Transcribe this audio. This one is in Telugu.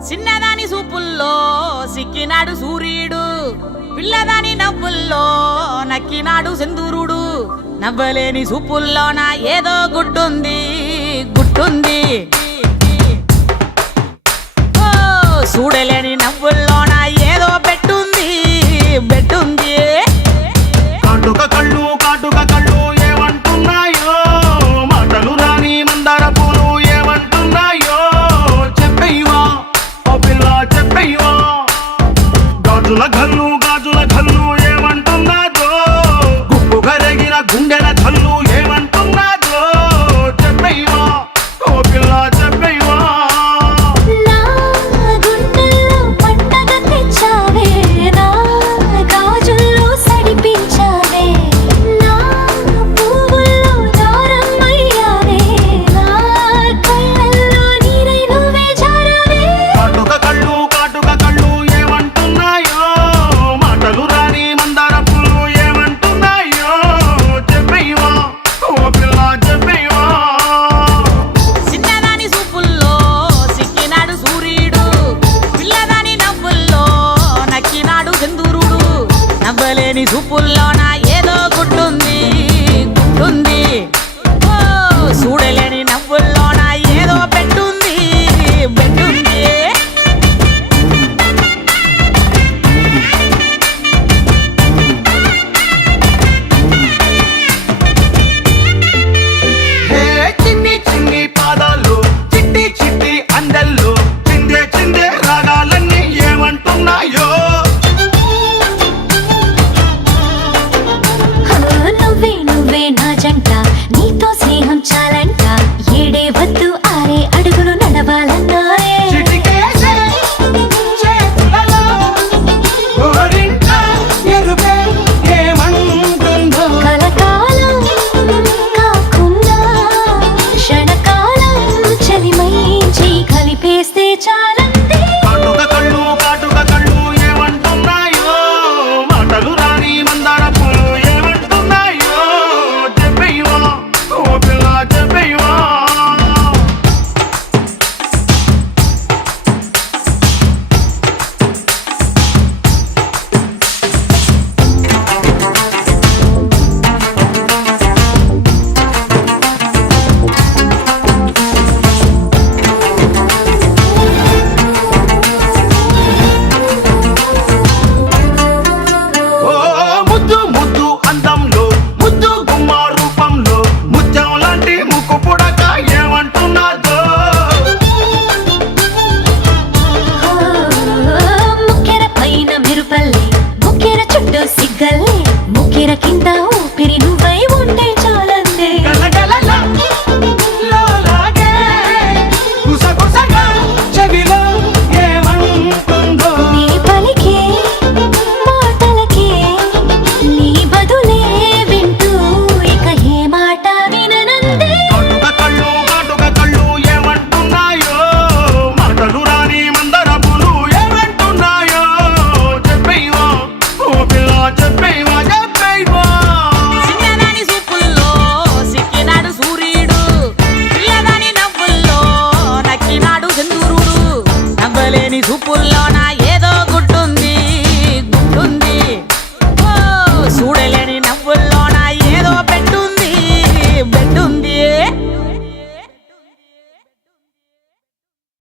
చిన్నదాని సూపుల్లో సిక్కినాడు సూర్యుడు, పిల్లదాని నవ్వుల్లో నక్కినాడు సింధూరుడు. నవ్వలేని సూపుల్లోన ఏదో గుడ్డుంది గుట్టుంది, ఓ చూడలేని నవ్వుల్లోన ఏదో బెట్టుంది బెట్టుంది. కాటుక కళ్ళు కాటుక కళ్ళు ఏమంటున్నాయో, మాటలు రాని మందార పూలు ఏమంటున్నాయో. చెప్పయ్యవా ఓ పిల్ల చెప్పయ్యవా, గాజుల గల్లు గాజుల గల్లు ఏమంటున్నాదో, గుప్పు గరగిన గుండెల కళ్ళు ఏమంటున్నాదో. చెప్పయ్యవా ఓ పిల్ల చెప్పయ్యవా. నవ్వలేని చూపుల్లోన ఏదో గుడ్డుంది గుడ్డుంది, ఓ చూడలేని నవ్వుల్లోన ఏదో బెట్టుంది బెట్టుంది. చిన్ని చిన్ని పాదాలు చిట్టి చిట్టి అందెల్లో చిందే చిందే రాగాలన్నీ ఏమంటున్నాయో. నీతో స్నేహం చాలంట, ఏడే వద్దు ఆరే అడుగులు నడవాలన్నాయే. కలకాలం కాకుండా క్షణకాలం చలిమైంచి కలిపేస్తే చాలంతే. కాటుక కళ్ళు కాటుక కళ్ళు ఏమంటున్నాయో, మాటలు రాని మందార పూలు ఏమంటున్నాయో. చెప్పయ్యవా ఓ పిల్ల చెప్పయ్యవా. ముద్దు ముద్దు అందంలో ముద్దు గుమ్మ రూపంలో ముత్యం లాంటి ముక్కు పుడక ఏమంటున్నాదో. ముక్కెర పైన మెరుపల్లే, ముక్కెర చుట్టూ సిగ్గల్లే, ముక్కెర కింద ఊపిరి నువ్వై ఉంటే చాలందే. గలగలలా లోలాగే గుసగుసగా చెవిలో ఏమంటుందో. నీ పలికే మాటలకే నీ బదులే వింటూ ఇక ఏ మాట విననందే. కాటుక కళ్ళు ఏమంటున్నాయో, మాటలు రాని మందర పూలు ఏమంటున్నాయో. చెప్పయ్యవా ఓ పిల్ల చెప్పయ్యవా చెప్పయ్యవా. చిన్నదాని సూపుల్లో సిక్కినాడు సూర్యుడు, పిల్లదాని నవ్వుల్లో నక్కినాడు సింధూరుడు. నవ్వలేని చూపుల్లోన